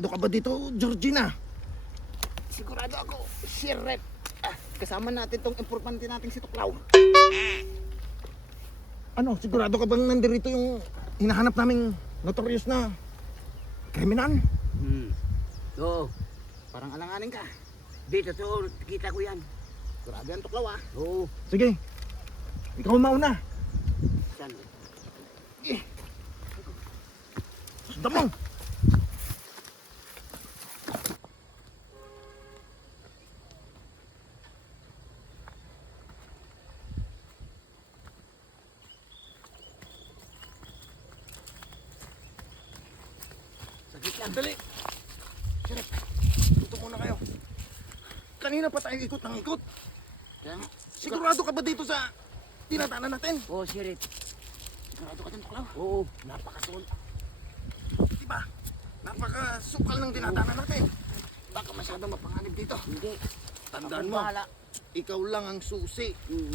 Sigurado ka ba dito, Georgina? Sigurado ako, Sheriff. Kasama natin tong importante nating si Tuklaw. Ano, sigurado ka bang nandirito yung hinahanap naming notorious na kriminal? Oo. Parang alanganin ka. Di, totoo. Kita ko yan. Sigurado yan, Tuklaw Oo. Sige, ikaw mauna. Saan? Sundan mo! Saglit lang, dali! Sheriff, dito muna kayo. Kanina pa tayo ikot ng ikot. Kaya nga. Sigurado ka ba dito sa tinatanan natin? Oo, Sheriff. Sigurado ka dyan, Tuklaw. Oo. Napakasul. Diba? Napakasukal ng tinatanan natin. Baka masyadong mapanganib dito. Hindi. Tandaan Akong mo, bahala. ikaw lang ang susi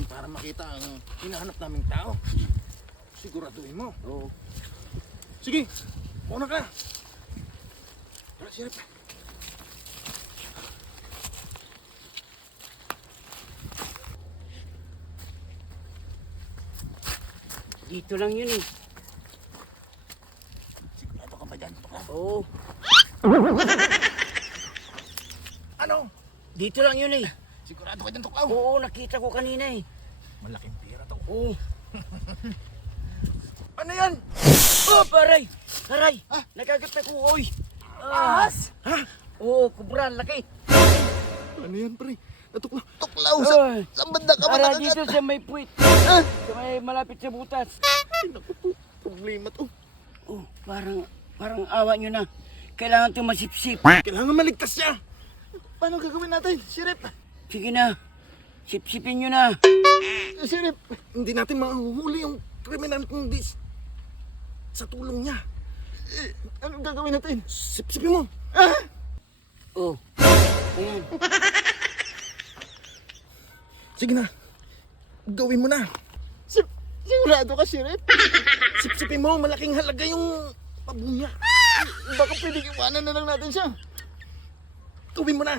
para makita ang hinahanap naming tao. Siguraduhin mo. Oo. Sige, una ka. Tara, Sheriff. Dito lang yun eh. Sigurado ka ba dyan, Tuklaw? Oo. Ano? Dito lang yun eh. Sigurado ka dyan, Tuklaw? Oo, nakita ko kanina eh. Malaking pera to. Oo. Ano yan? Oh, paray! Aray! Nakagat na ko, oy! Ahas? Ha? Oo, kubra, laki. Ano yan, pre? Tuklaw. Tuklaw, Ay. saan banda ka ba Ara, nakagat? dito sa may puwit. Ha? Sa may malapit sa butas. Ay, naku po. Problema to. Oh, parang awa nyo na. Kailangan ito masipsip. Kailangan maligtas siya. Paano gagawin natin, Sheriff? Sige na. Sipsipin nyo na. Sheriff, hindi natin mahuhuli yung kriminal kung di sa tulong niya. Anong gagawin natin? Sipsipin mo. Oh. Ayan. Sige na. Gawin mo na. Sigurado ka, Sheriff? Sipsipin mo. Malaking halaga yung pabo niya. Baka pwede iwanan na lang natin siya. Gawin mo na.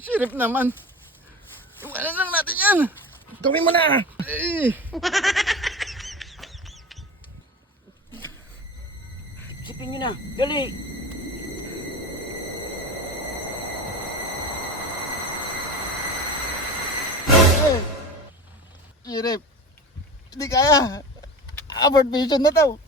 Sheriff naman. Iwanan lang natin yan. Gawin mo na. Sipsipin nyo na. Dali. Sheriff, hindi kaya. Abort vision na to.